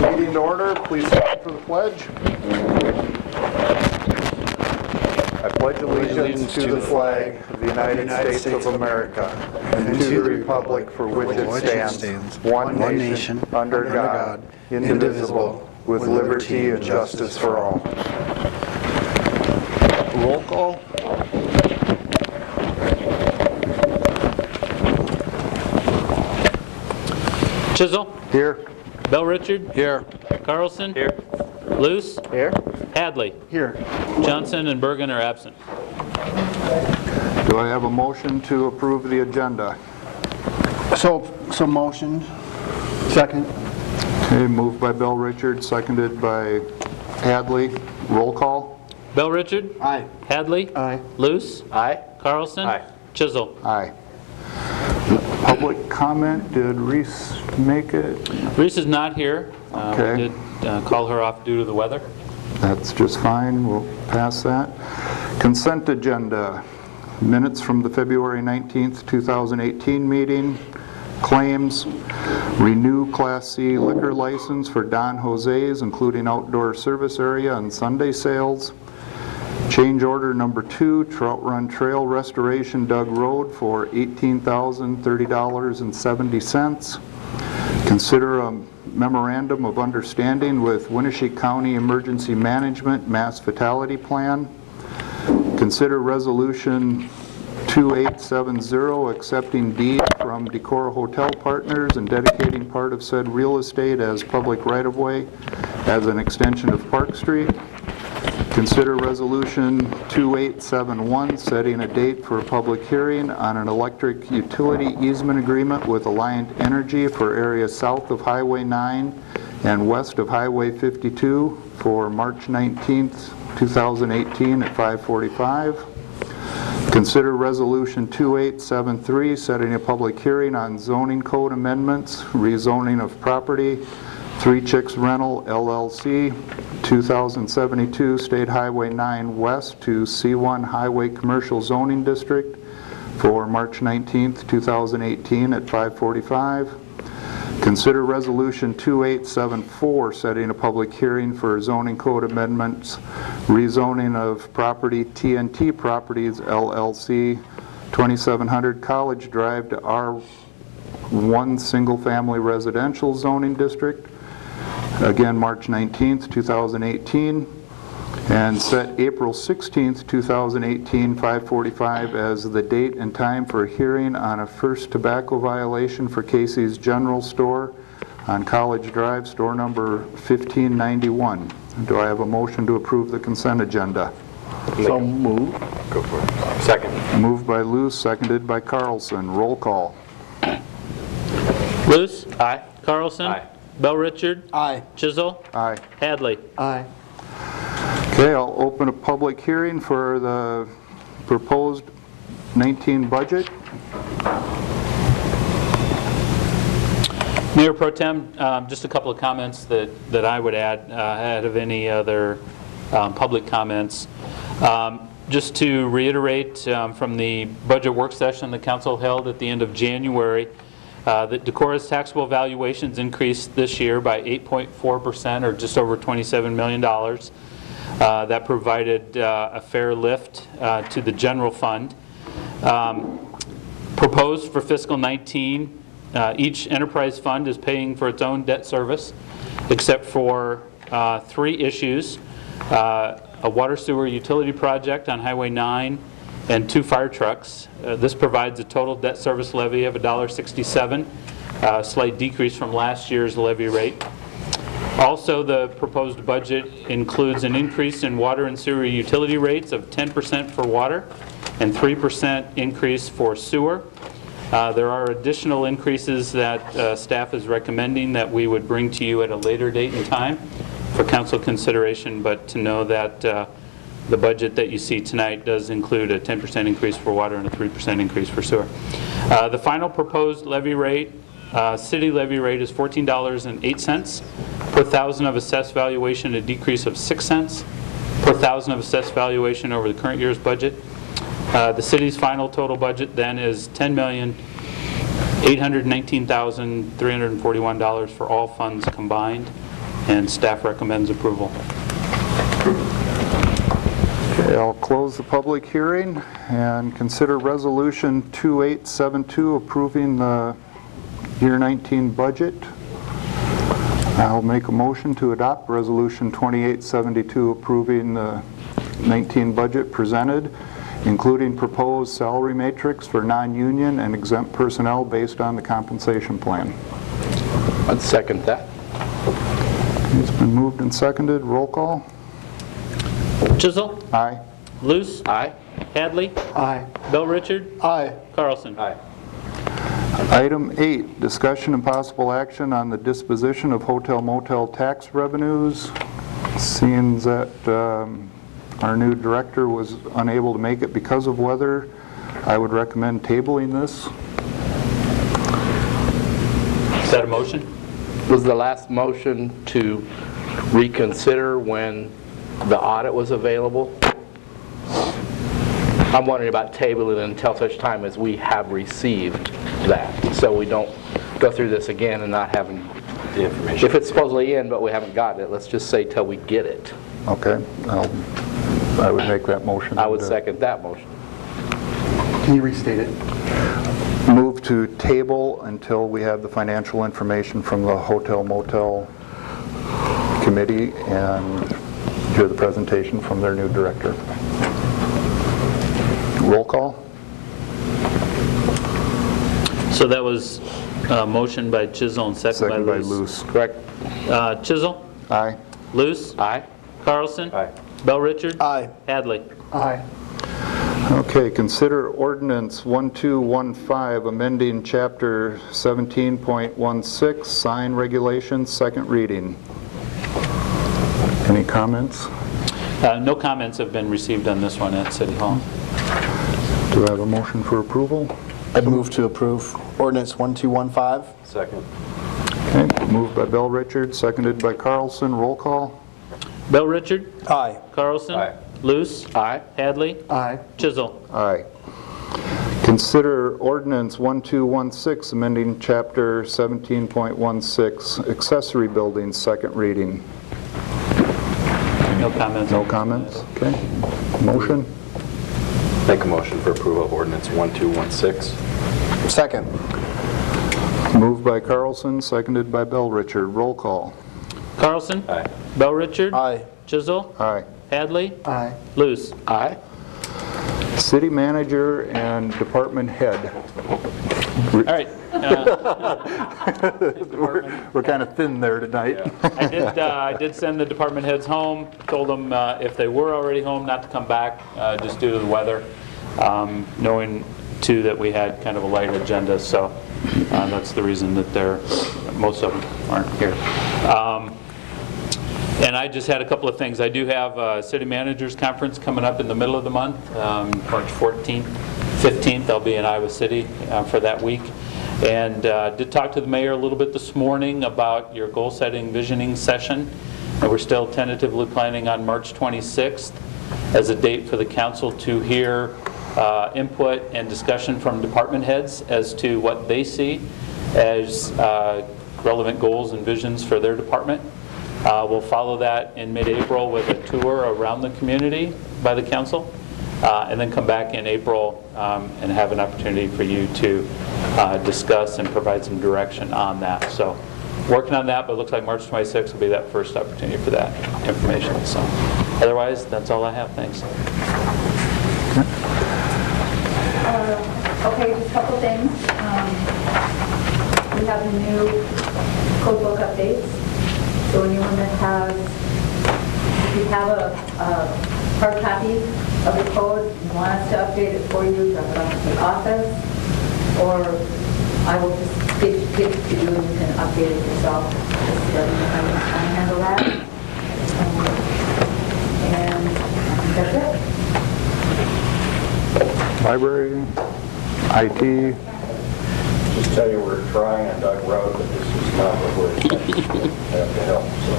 Meeting to order. Please stand for the pledge. I pledge allegiance to the flag of the United States of America and to the republic for which it stands, one nation, under God, indivisible, with liberty and justice for all. Roll call. Chisel. Here. Bell Richard. Here. Carlson. Here. Luce. Here. Hadley. Here. Johnson and Bergen are absent. Do I have a motion to approve the agenda? So motioned. Second. Okay, moved by Bell Richard, seconded by Hadley. Roll call. Bell Richard. Aye. Hadley. Aye. Luce. Aye. Carlson. Aye. Chisel. Aye. Public comment, did Reese make it? Reese is not here. Okay. We did call her off due to the weather. That's just fine, we'll pass that. Consent agenda, minutes from the February 19th, 2018 meeting, claims, renew Class C liquor license for Don Jose's, including outdoor service area and Sunday sales. Change order number 2, Trout Run Trail Restoration Doug Road for $18,030.70. Consider a memorandum of understanding with Winnebago County Emergency Management Mass Fatality Plan. Consider resolution 2870 accepting deed from Decorah Hotel Partners and dedicating part of said real estate as public right-of-way as an extension of Park Street. Consider resolution 2871 setting a date for a public hearing on an electric utility easement agreement with Alliant Energy for areas south of Highway 9 and west of Highway 52 for March 19th, 2018 at 5:45. Consider resolution 2873 setting a public hearing on zoning code amendments, rezoning of property, Three Chicks Rental LLC, 2072 State Highway 9 West to C1 Highway Commercial Zoning District for March 19th, 2018 at 5:45. Consider resolution 2874 setting a public hearing for zoning code amendments, rezoning of property TNT Properties LLC, 2700 College Drive to R1 Single Family Residential Zoning District. Again, March 19th, 2018, and set April 16th, 2018, 5:45 as the date and time for hearing on a first tobacco violation for Casey's General Store on College Drive, store number 1591. Do I have a motion to approve the consent agenda? So moved. Go for it. Second. Moved by Luce, seconded by Carlson. Roll call. Luce. Aye. Carlson. Aye. Bell Richard. Aye. Chisel. Aye. Hadley. Aye. Okay, I'll open a public hearing for the proposed 19 budget. Mayor Pro Tem, just a couple of comments that I would add ahead of any other public comments. Just to reiterate from the budget work session the council held at the end of January, that Decorah's taxable valuations increased this year by 8.4%, or just over $27 million. That provided a fair lift to the general fund. Proposed for fiscal 19, each enterprise fund is paying for its own debt service, except for 3 issues: a water sewer utility project on Highway 9 and 2 fire trucks. This provides a total debt service levy of $1.67, a slight decrease from last year's levy rate. Also, the proposed budget includes an increase in water and sewer utility rates of 10% for water and 3% increase for sewer. There are additional increases that staff is recommending that we would bring to you at a later date and time for council consideration, but to know that the budget that you see tonight does include a 10% increase for water and a 3% increase for sewer. The final proposed levy rate, city levy rate, is $14.08 per thousand of assessed valuation, a decrease of 6 cents per thousand of assessed valuation over the current year's budget. The city's final total budget then is $10,819,341 for all funds combined. and staff recommends approval. Okay, I'll close the public hearing and consider Resolution 2872 approving the year 19 budget. I'll make a motion to adopt Resolution 2872 approving the 19 budget presented, including proposed salary matrix for non-union and exempt personnel based on the compensation plan. I'd second that. It's been moved and seconded. Roll call. Chisel. Aye. Luce. Aye. Hadley. Aye. Bell Richard. Aye. Carlson. Aye. Item 8, discussion and possible action on the disposition of hotel motel tax revenues. Seeing that our new director was unable to make it because of weather, I would recommend tabling this. Is that a motion? Was the last motion to reconsider when the audit was available? I'm wondering about tabling it until such time as we have received that, so we don't go through this again and not having the information. If it's supposedly in, but we haven't gotten it, let's just say till we get it. Okay, I would make that motion. I would second that motion. Can you restate it? Move to table until we have the financial information from the hotel motel committee and hear the presentation from their new director. Roll call. So that was a motion by Chisel and second by Luce. Correct? Chisel. Aye. Luce. Aye. Carlson. Aye. Bell Richard. Aye. Hadley. Aye. Okay, consider ordinance 1215 amending chapter 17.16 sign regulations, second reading. Any comments? No comments have been received on this one at City Hall. Do I have a motion for approval? I'd move to approve ordinance 1215. Second. Okay, moved by Bell Richard, seconded by Carlson. Roll call. Bell Richard. Aye. Carlson. Aye. Luce. Aye. Hadley. Aye. Chisel. Aye. Consider ordinance 1216 amending chapter 17.16 accessory buildings, second reading. No comments. No comments? Okay. Motion? Make a motion for approval of ordinance 1216. Second. Moved by Carlson, seconded by Bell Richard. Roll call. Carlson. Aye. Bell Richard. Aye. Chisel. Aye. Hadley. Aye. Luce. Aye. City manager and department head. All right. We're kind of thin there tonight. I did send the department heads home, told them if they were already home not to come back just due to the weather, knowing too that we had kind of a light agenda, so that's the reason that most of them aren't here. And I just had a couple of things. I do have a city managers conference coming up in the middle of the month, March 14th, 15th. I'll be in Iowa City for that week. And did talk to the mayor a little bit this morning about your goal setting visioning session. And we're still tentatively planning on March 26th as a date for the council to hear input and discussion from department heads as to what they see as relevant goals and visions for their department. We'll follow that in mid-April with a tour around the community by the council, and then come back in April and have an opportunity for you to discuss and provide some direction on that. So working on that, but it looks like March 26th will be that first opportunity for that information. So otherwise, that's all I have. Thanks. Okay, just a couple things. We have the new code book updates. So anyone that has, if you have a hard copy of the code, you want us to update it for you, drop it off to the office, or I will just give it to you and you can update it yourself. Just let me know how to handle that. And that's it. Library, IT. Just tell you we're trying on Doug Road, but this is not what we're expecting to have to help, so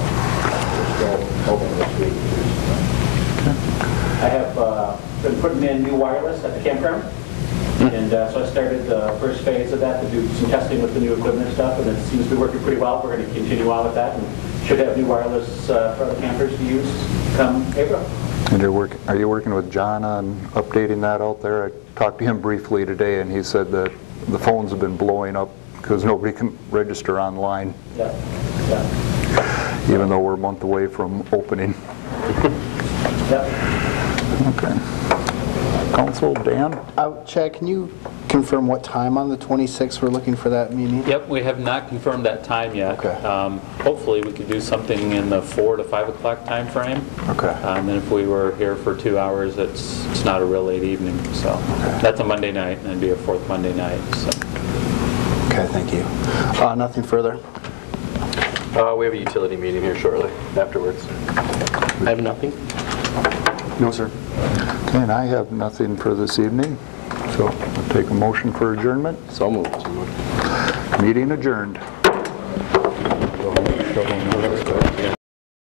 we're still hoping this week to do something. I have been putting in new wireless at the campground, and so I started the first phase of that to do some testing with the new equipment and stuff, and it seems to be working pretty well. We're going to continue on with that, and should have new wireless for the campers to use come April. And are you working with John on updating that out there? I talked to him briefly today, and he said that the phones have been blowing up because nobody can register online, Yeah, yeah. even though we're a month away from opening. Yeah. Okay. Council, Dan? Chad, can you confirm what time on the 26th we're looking for that meeting? Yep, we have not confirmed that time yet. Okay. Hopefully, we could do something in the 4 to 5 o'clock time frame. Okay. And if we were here for 2 hours, it's not a real late evening, so. That's a Monday night, and it'd be a fourth Monday night, so. Okay, thank you. Nothing further. We have a utility meeting here shortly afterwards. I have nothing. No, sir. Okay, and I have nothing for this evening, so I'll take a motion for adjournment. So moved. Meeting adjourned.